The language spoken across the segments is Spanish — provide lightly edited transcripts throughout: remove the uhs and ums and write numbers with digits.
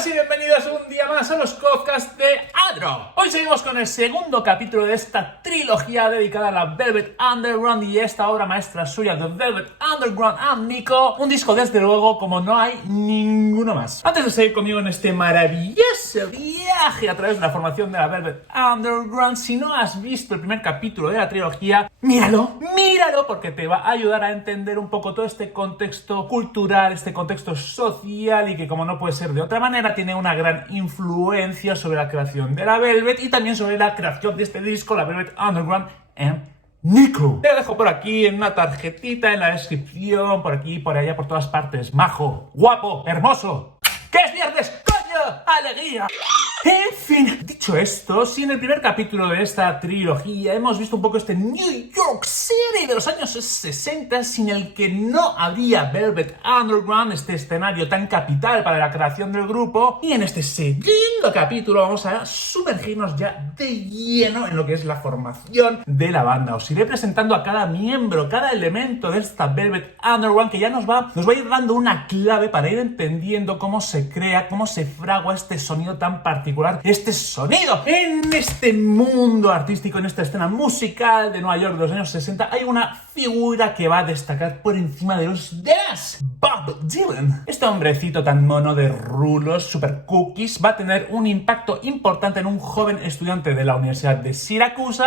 buenas y bienvenidos un día más a los podcasts de Adro. Hoy seguimos con el segundo capítulo de esta trilogía dedicada a la Velvet Underground y esta obra maestra suya, The Velvet Underground and Nico. Un disco desde luego como no hay ninguno más. Antes de seguir conmigo en este maravilloso viaje a través de la formación de la Velvet Underground, si no has visto el primer capítulo de la trilogía, míralo porque te va a ayudar a entender un poco todo este contexto cultural, este contexto social y que como no puede ser de otra manera tiene una gran influencia sobre la creación de la Velvet y también sobre la creación de este disco, la Velvet Underground and Nico. Te lo dejo por aquí en una tarjetita, en la descripción, por aquí, por allá, por todas partes. Majo, guapo, hermoso. ¡Que es viernes! ¡Coño! ¡Alegría! En fin, dicho esto, si en el primer capítulo de esta trilogía hemos visto un poco este New York City de los años 60, sin el que no habría Velvet Underground, este escenario tan capital para la creación del grupo, y en este segundo capítulo vamos a sumergirnos ya de lleno en lo que es la formación de la banda. Os iré presentando a cada miembro, cada elemento de esta Velvet Underground que ya nos va a ir dando una clave para ir entendiendo cómo se crea, cómo se fragua este sonido tan particular, este sonido en este mundo artístico, en esta escena musical de Nueva York de los años 60. Hay una figura que va a destacar por encima de los demás: Bob Dylan. Este hombrecito tan mono de rulos, super cookies, va a tener un impacto importante en un joven estudiante de la Universidad de Syracuse,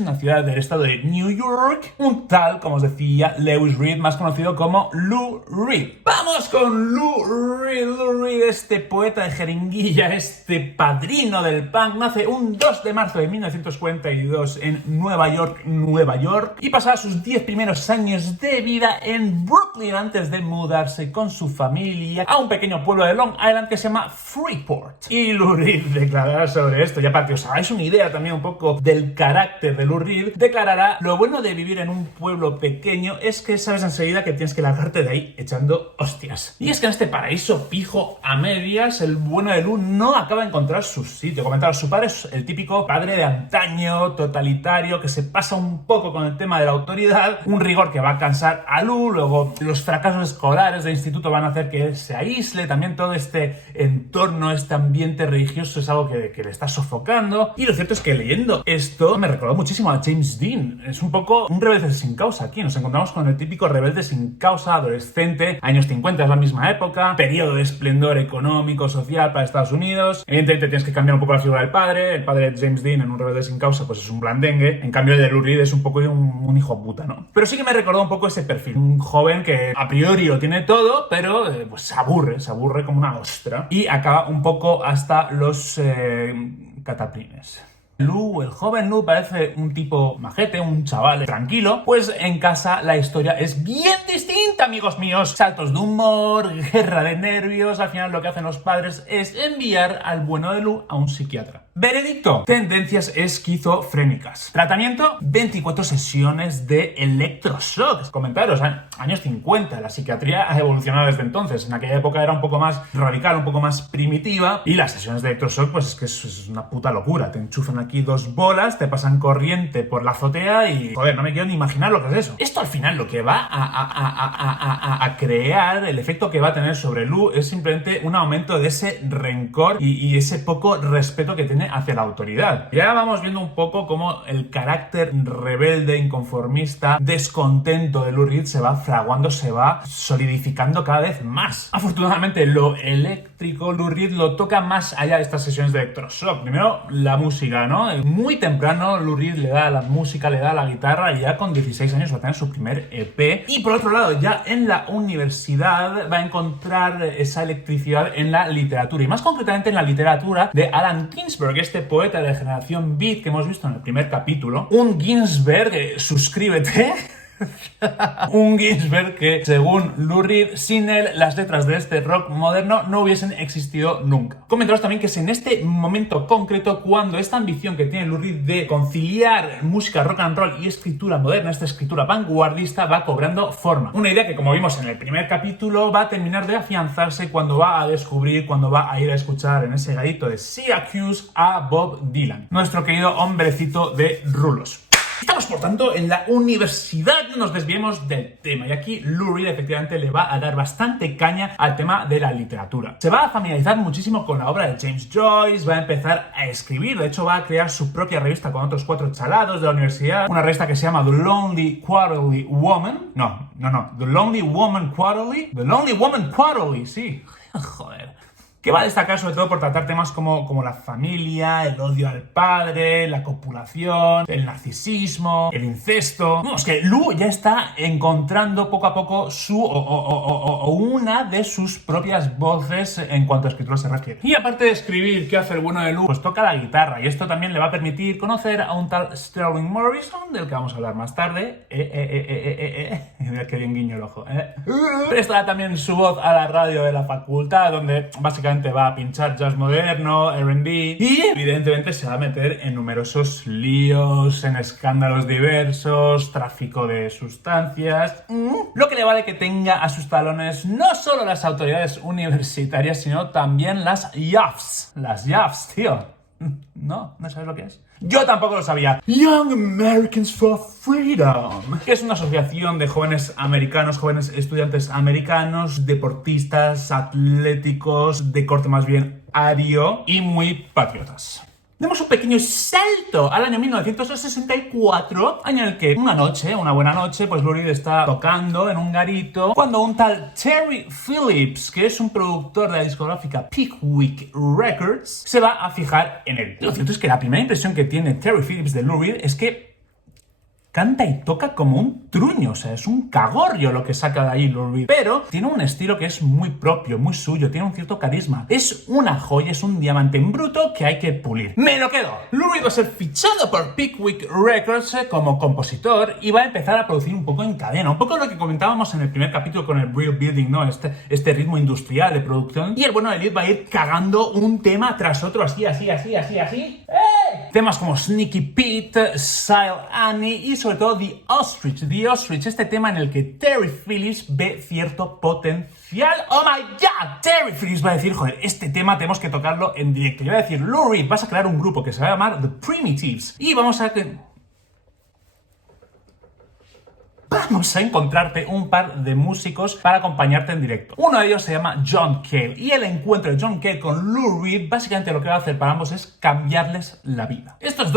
una ciudad del estado de New York, un tal, como os decía, Lewis Reed, más conocido como Lou Reed. Vamos con Lou Reed, este poeta de jeringuilla, este padrino del punk. Nace un 2 de marzo de 1942 en Nueva York, y pasará sus 10 primeros años de vida en Brooklyn antes de mudarse con su familia a un pequeño pueblo de Long Island que se llama Freeport. Y Lou Reed declarará sobre esto, ya para que os hagáis una idea también un poco del carácter de Lou Reed, declarará: lo bueno de vivir en un pueblo pequeño es que sabes enseguida que tienes que largarte de ahí echando hostias. Y es que en este paraíso pijo a medias, el bueno de Lou no acaba de encontrar su sitio. Comentaros, su padre es el típico padre de antaño, totalitario, que se pasa un poco con el tema de la autoridad, un rigor que va a cansar a Lou. Luego los fracasos escolares del instituto van a hacer que él se aísle, también todo este entorno, este ambiente religioso es algo que le está sofocando. Y lo cierto es que leyendo esto me recordó muchísimo a James Dean. Es un poco un rebelde sin causa aquí. Nos encontramos con el típico rebelde sin causa, adolescente, años 50, es la misma época, periodo de esplendor económico, social para Estados Unidos. Evidentemente tienes que cambiar un poco la figura del padre. El padre de James Dean en un rebelde sin causa pues es un blandengue. En cambio el de Lou Reed es un poco un hijo puta, ¿no? Pero sí que me recordó un poco ese perfil. Un joven que a priori lo tiene todo, pero pues se aburre como una ostra. Y acaba un poco hasta los cataplines. Lou, el joven Lou, parece un tipo majete, un chaval tranquilo, pues en casa la historia es bien distinta, amigos míos. Saltos de humor, guerra de nervios. Al final lo que hacen los padres es enviar al bueno de Lou a un psiquiatra. Veredicto: tendencias esquizofrénicas. Tratamiento: 24 sesiones de electroshock. Comentaros, años 50, la psiquiatría ha evolucionado desde entonces. En aquella época era un poco más radical, un poco más primitiva, y las sesiones de electroshock pues es que es una puta locura. Te enchufan aquí 2 bolas, te pasan corriente por la azotea y joder, no me quiero ni imaginar lo que es eso. Esto al final lo que va a crear, el efecto que va a tener sobre Lou es simplemente un aumento de ese rencor y ese poco respeto que tiene hacia la autoridad. Ya vamos viendo un poco cómo el carácter rebelde, inconformista, descontento de Lou Reed se va fraguando, se va solidificando cada vez más. Afortunadamente lo eléctrico Lou Reed lo toca más allá de estas sesiones de electroshock. Primero la música, ¿no? Muy temprano Lou Reed le da a la música, le da a la guitarra, y ya con 16 años va a tener su primer EP. Y por otro lado, ya en la universidad va a encontrar esa electricidad en la literatura, y más concretamente en la literatura de Allen Ginsberg, este poeta de la generación beat que hemos visto en el primer capítulo. Un Ginsberg, suscríbete. Un Ginsberg que, según Lou Reed, sin él las letras de este rock moderno no hubiesen existido nunca. Comentaros también que es en este momento concreto cuando esta ambición que tiene Lou Reed de conciliar música rock and roll y escritura moderna, esta escritura vanguardista, va cobrando forma. Una idea que, como vimos en el primer capítulo, va a terminar de afianzarse cuando va a descubrir, cuando va a ir a escuchar en ese gadito de Syracuse a Bob Dylan, nuestro querido hombrecito de rulos. Estamos, por tanto, en la universidad, no nos desviemos del tema. Y aquí Lou Reed efectivamente le va a dar bastante caña al tema de la literatura. Se va a familiarizar muchísimo con la obra de James Joyce, va a empezar a escribir, de hecho va a crear su propia revista con otros 4 chalados de la universidad, una revista que se llama The Lonely Quarterly Woman. The Lonely Woman Quarterly, sí. Joder. Que va a destacar sobre todo por tratar temas como la familia, el odio al padre, la copulación, el narcisismo, el incesto. Vamos, que Lou ya está encontrando poco a poco una de sus propias voces en cuanto a escritura se refiere. Y aparte de escribir, ¿qué hace el bueno de Lou? Pues toca la guitarra, y esto también le va a permitir conocer a un tal Sterling Morrison, del que vamos a hablar más tarde. Mira qué bien guiño el ojo, Prestará también su voz a la radio de la facultad, donde básicamente va a pinchar jazz moderno, R&B, y evidentemente se va a meter en numerosos líos, en escándalos diversos, tráfico de sustancias, lo que le vale que tenga a sus talones no solo las autoridades universitarias, sino también las YAFs. Las YAFs, tío. ¿No sabes lo que es? Yo tampoco lo sabía. Young Americans for Freedom, que es una asociación de jóvenes americanos, jóvenes estudiantes americanos, deportistas, atléticos, de corte más bien ario y muy patriotas. Demos un pequeño salto al año 1964, año en el que una buena noche, pues Lou Reed está tocando en un garito, cuando un tal Terry Phillips, que es un productor de la discográfica Pickwick Records, se va a fijar en él. Lo cierto es que la primera impresión que tiene Terry Phillips de Lou Reed es que canta y toca como un truño, o sea, es un cagorrio lo que saca de ahí Lou Reed. Pero tiene un estilo que es muy propio, muy suyo, tiene un cierto carisma. Es una joya, es un diamante en bruto que hay que pulir. ¡Me lo quedo! Lou Reed va a ser fichado por Pickwick Records como compositor y va a empezar a producir un poco en cadena. Un poco lo que comentábamos en el primer capítulo con el Real Building, ¿no? Este ritmo industrial de producción. Y el bueno de Reed va a ir cagando un tema tras otro, así. Temas como Sneaky Pete, Style Annie y sobre todo The Ostrich, este tema en el que Terry Phillips ve cierto potencial. ¡Oh my God! Terry Phillips va a decir, joder, este tema tenemos que tocarlo en directo. Y va a decir, Lou Reed, vas a crear un grupo que se va a llamar The Primitives y vamos a encontrarte un par de músicos para acompañarte en directo. Uno de ellos se llama John Cale, y el encuentro de John Cale con Lou Reed básicamente lo que va a hacer para ambos es cambiarles la vida. Estos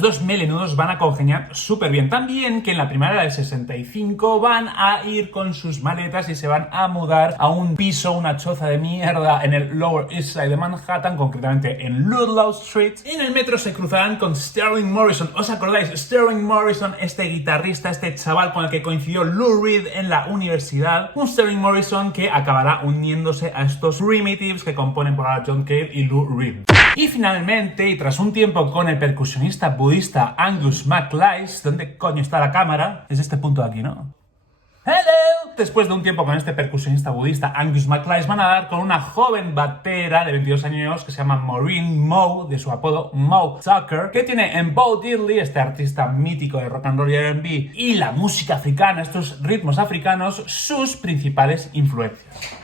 dos melenudos van a congeniar súper bien. También que en la primavera del 65 van a ir con sus maletas y se van a mudar a un piso, una choza de mierda en el Lower East Side de Manhattan, concretamente en Ludlow Street. En el metro se cruzarán con Sterling Morrison. ¿Os acordáis? Sterling Morrison, este guitarrista, este chaval con el que coincidió Lou Reed en la universidad. Un Sterling Morrison que acabará uniéndose a estos Primitives que componen por ahora John Cale y Lou Reed. Y finalmente, y tras un tiempo con el percusionista budista Angus MacLeish, ¿dónde coño está la cámara? Es este punto de aquí, ¿no? ¡Hello! Después de un tiempo con este percusionista budista Angus MacLeish, van a dar con una joven batera de 22 años que se llama Maureen Moe, de su apodo Moe Tucker, que tiene en Bo Diddley, este artista mítico de rock and roll y R&B, y la música africana, estos ritmos africanos, sus principales influencias.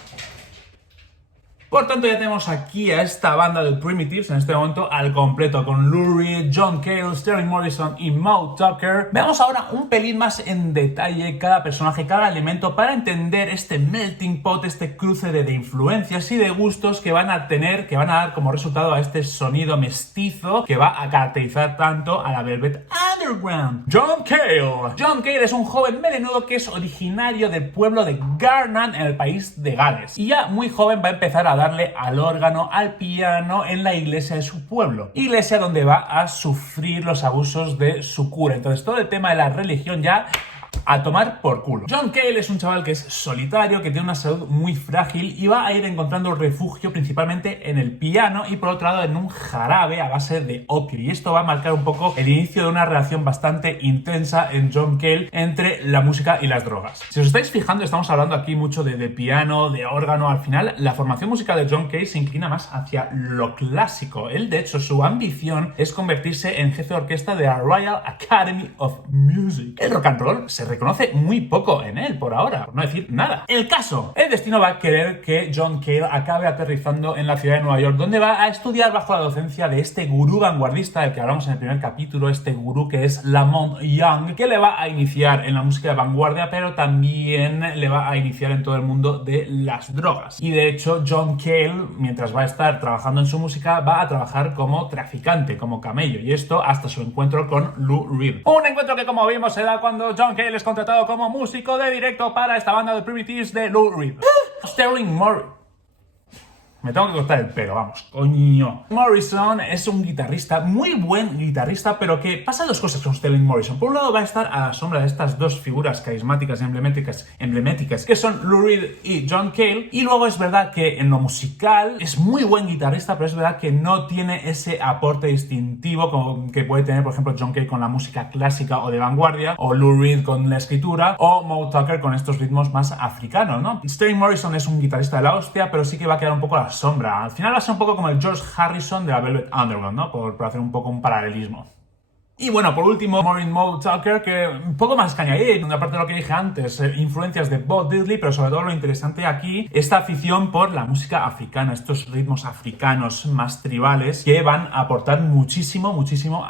Por tanto, ya tenemos aquí a esta banda de Primitives en este momento al completo, con Lou Reed, John Cale, Sterling Morrison y Moe Tucker. Veamos ahora un pelín más en detalle cada personaje, cada elemento, para entender este melting pot, este cruce de influencias y de gustos que van a tener, que van a dar como resultado a este sonido mestizo que va a caracterizar tanto a la Velvet Underground. John Cale. John Cale es un joven melenudo que es originario del pueblo de Garnan en el país de Gales. Y ya muy joven va a empezar a darle al órgano, al piano en la iglesia de su pueblo. Iglesia donde va a sufrir los abusos de su cura. Entonces todo el tema de la religión ya a tomar por culo. John Cale es un chaval que es solitario, que tiene una salud muy frágil y va a ir encontrando refugio principalmente en el piano y por otro lado en un jarabe a base de opio. Y esto va a marcar un poco el inicio de una relación bastante intensa en John Cale entre la música y las drogas. Si os estáis fijando, estamos hablando aquí mucho de piano, de órgano. Al final, la formación musical de John Cale se inclina más hacia lo clásico. Él, de hecho, su ambición es convertirse en jefe de orquesta de la Royal Academy of Music. El rock and roll se se conoce muy poco en él por ahora, por no decir nada. El caso, el destino va a querer que John Cale acabe aterrizando en la ciudad de Nueva York, donde va a estudiar bajo la docencia de este gurú vanguardista del que hablamos en el primer capítulo, este gurú que es Lamont Young, que le va a iniciar en la música de vanguardia, pero también le va a iniciar en todo el mundo de las drogas. Y de hecho, John Cale, mientras va a estar trabajando en su música, va a trabajar como traficante, como camello, y esto hasta su encuentro con Lou Reed. Un encuentro que, como vimos, se da cuando John Cale es contratado como músico de directo para esta banda de Primitives de Lou Reed. Sterling Morrison. Me tengo que cortar el pelo, vamos, coño. Morrison es un guitarrista, muy buen guitarrista, pero que pasa dos cosas con Sterling Morrison. Por un lado va a estar a la sombra de estas dos figuras carismáticas y emblemáticas, que son Lou Reed y John Cale. Y luego es verdad que en lo musical es muy buen guitarrista, pero es verdad que no tiene ese aporte distintivo como que puede tener, por ejemplo, John Cale con la música clásica o de vanguardia, o Lou Reed con la escritura, o Moe Tucker con estos ritmos más africanos, ¿no? Sterling Morrison es un guitarrista de la hostia, pero sí que va a quedar un poco a la sombra. Al final va a ser un poco como el George Harrison de la Velvet Underground, ¿no? Por hacer un poco un paralelismo. Y bueno, por último, Moe Tucker, que un poco más que añadir, aparte de lo que dije antes, influencias de Bo Diddley, pero sobre todo lo interesante aquí, esta afición por la música africana, estos ritmos africanos más tribales que van a aportar muchísimo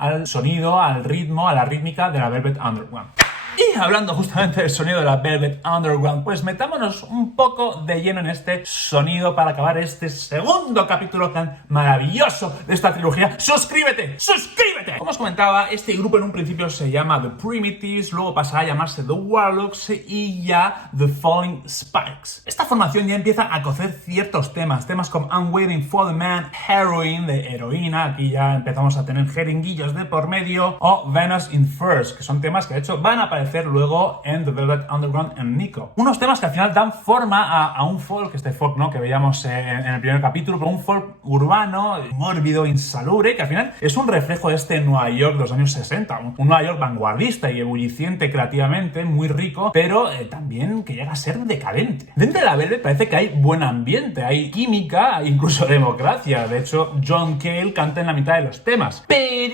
al sonido, al ritmo, a la rítmica de la Velvet Underground. Y hablando justamente del sonido de la Velvet Underground, pues metámonos un poco de lleno en este sonido para acabar este segundo capítulo tan maravilloso de esta trilogía. ¡Suscríbete! ¡Suscríbete! Como os comentaba, este grupo en un principio se llama The Primitives, luego pasará a llamarse The Warlocks y ya The Falling Spikes. Esta formación ya empieza a cocer ciertos temas como I'm Waiting for the Man, Heroin, de heroína, aquí ya empezamos a tener jeringuillos de por medio, o Venus in Furs, que son temas que de hecho van a aparecer luego en The Velvet Underground en Nico. Unos temas que al final dan forma a un folk, este folk, ¿no?, que veíamos en el primer capítulo, pero un folk urbano, mórbido, insalubre, que al final es un reflejo de este Nueva York de los años 60, un Nueva York vanguardista y ebulliciente creativamente, muy rico, pero también que llega a ser decadente. Dentro de la Velvet parece que hay buen ambiente, hay química, incluso democracia. De hecho, John Cale canta en la mitad de los temas, pero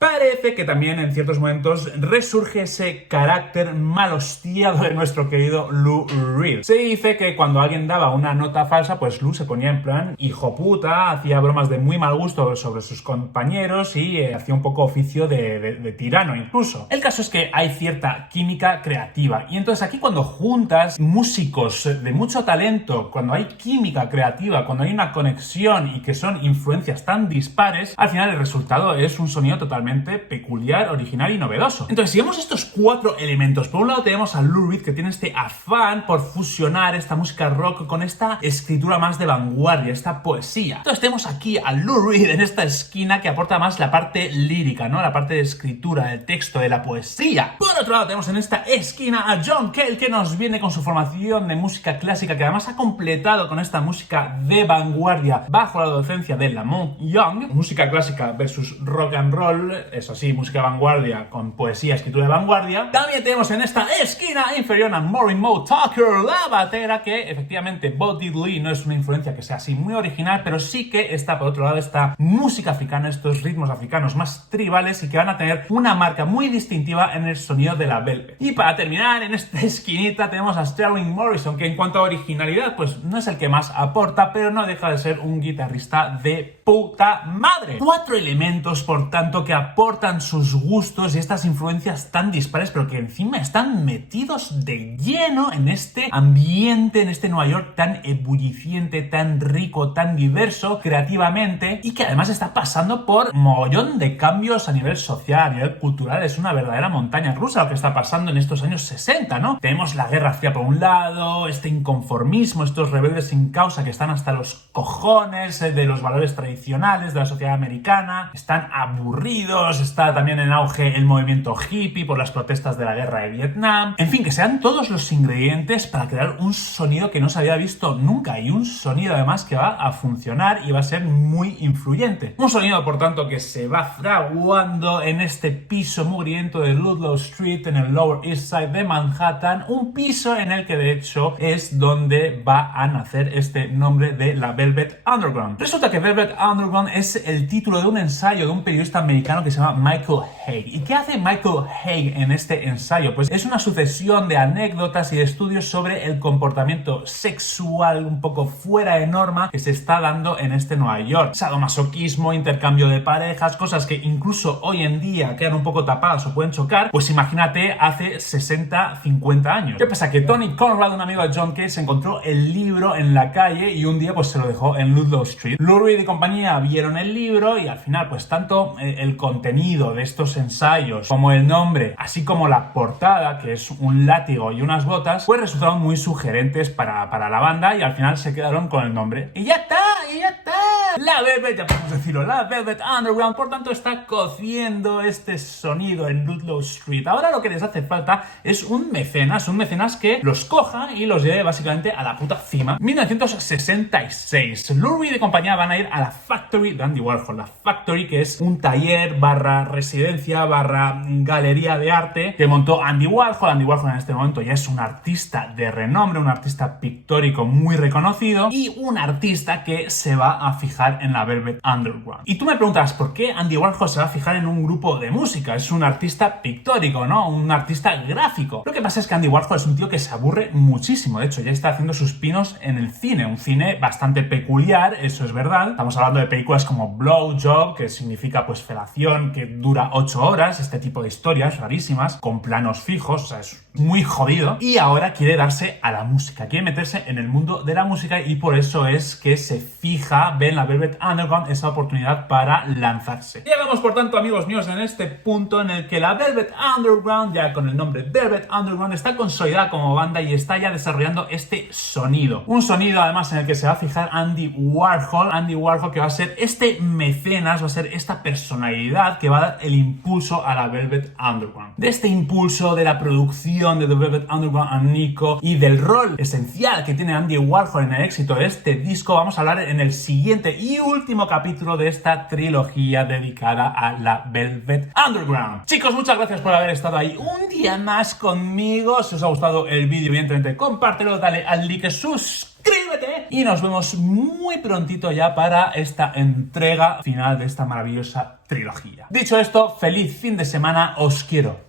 parece que también en ciertos momentos resurge ese carácter malhostiado de nuestro querido Lou Reed. Se dice que cuando alguien daba una nota falsa, pues Lou se ponía en plan hijo puta, hacía bromas de muy mal gusto sobre sus compañeros y hacía un poco oficio de tirano incluso. El caso es que hay cierta química creativa y entonces aquí cuando juntas músicos de mucho talento, cuando hay química creativa, cuando hay una conexión y que son influencias tan dispares, al final el resultado es un sonido totalmente peculiar, original y novedoso. Entonces si vemos estos cuatro elementos, por un lado tenemos a Lou Reed, que tiene este afán por fusionar esta música rock con esta escritura más de vanguardia, esta poesía. Entonces tenemos aquí a Lou Reed en esta esquina que aporta más la parte lírica, ¿no?, la parte de escritura, del texto, de la poesía. Por otro lado tenemos en esta esquina a John Cale, que nos viene con su formación de música clásica, que además ha completado con esta música de vanguardia bajo la docencia de Lamont Young. Música clásica versus rock and roll, eso sí, música de vanguardia con poesía, escritura de vanguardia. También tenemos en esta esquina inferior a Moe Tucker, la batera, que efectivamente Bo Diddley no es una influencia que sea así muy original, pero sí que está por otro lado esta música africana, estos ritmos africanos más tribales y que van a tener una marca muy distintiva en el sonido de la Velvet. Y para terminar, en esta esquinita tenemos a Sterling Morrison, que en cuanto a originalidad pues no es el que más aporta, pero no deja de ser un guitarrista de puta madre. Cuatro elementos, por tanto, que aportan sus gustos y estas influencias tan dispares, pero que encima están metidos de lleno en este ambiente, en este Nueva York tan ebulliciente, tan rico, tan diverso creativamente, y que además está pasando por mogollón de cambios a nivel social, a nivel cultural. Es una verdadera montaña rusa lo que está pasando en estos años 60, ¿no? Tenemos la Guerra Fría por un lado, este inconformismo, estos rebeldes sin causa que están hasta los cojones de los valores tradicionales de la sociedad americana, están aburridos, está también en auge el movimiento hippie por las protestas de la guerra de Vietnam. En fin, que sean todos los ingredientes para crear un sonido que no se había visto nunca, y un sonido además que va a funcionar y va a ser muy influyente. Un sonido, por tanto, que se va fraguando en este piso mugriento de Ludlow Street en el Lower East Side de Manhattan, un piso en el que de hecho es donde va a nacer este nombre de la Velvet Underground. Resulta que Velvet Underground es el título de un ensayo de un periodista americano que se llama Michael Haig. ¿Y qué hace Michael Haig en este ensayo? Pues es una sucesión de anécdotas y de estudios sobre el comportamiento sexual un poco fuera de norma que se está dando en Nueva York. Sadomasoquismo, intercambio de parejas, cosas que incluso hoy en día quedan un poco tapadas o pueden chocar, pues imagínate hace 60, 50 años. ¿Qué pasa? Que Tony Conrad, un amigo de John Cage, encontró el libro en la calle y un día pues se lo dejó en Ludlow Street. Lou Reed y compañía vieron el libro y al final pues tanto el contenido de estos ensayos como el nombre, así como la portada, que es un látigo y unas botas, pues resultaron muy sugerentes para la banda y al final se quedaron con el nombre. ¡Y ya está! ¡Y ya está! La Velvet, ya podemos decirlo, la Velvet Underground, por tanto, está cociendo este sonido en Ludlow Street. Ahora lo que les hace falta es un mecenas que los coja y los lleve básicamente a la puta cima. 1966, Lou Reed y compañía van a ir a la Factory de Andy Warhol. La Factory, que es un taller barra residencia barra galería de arte que montó Andy Warhol. Andy Warhol en este momento ya es un artista de renombre, un artista pictórico muy reconocido y un artista que se va a fijar en la Velvet Underground. Y tú me preguntas, ¿por qué Andy Warhol se va a fijar en un grupo de música? Es un artista pictórico, ¿no? Un artista gráfico. Lo que pasa es que Andy Warhol es un tío que se aburre muchísimo. De hecho, ya está haciendo sus pinos en el cine. Un cine bastante peculiar, eso es verdad. Estamos hablando de películas como Blowjob, que significa pues felación, que dura 8 horas, este tipo de historias rarísimas, con planos fijos, o sea, es muy jodido. Y ahora quiere darse a la música, quiere meterse en el mundo de la música y por eso es que se fija, ve en la Velvet Underground esa oportunidad para lanzarse. Llegamos, por tanto, amigos míos, en este punto en el que la Velvet Underground, ya con el nombre Velvet Underground, está consolidada como banda y está ya desarrollando este sonido. Un sonido, además, en el que se va a fijar Andy Warhol. Andy Warhol, que va a ser este mecenas, va a ser esta personalidad que va a dar el impulso a la Velvet Underground. De este impulso, de la producción de The Velvet Underground a Nico y del rol esencial que tiene Andy Warhol en el éxito de este disco, vamos a hablar en el siguiente y último capítulo de esta trilogía dedicada a la Velvet Underground. Chicos, muchas gracias por haber estado ahí un día más conmigo. Si os ha gustado el vídeo, evidentemente compártelo, dale al like, suscríbete y nos vemos muy prontito ya para esta entrega final de esta maravillosa trilogía. Dicho esto, feliz fin de semana, os quiero.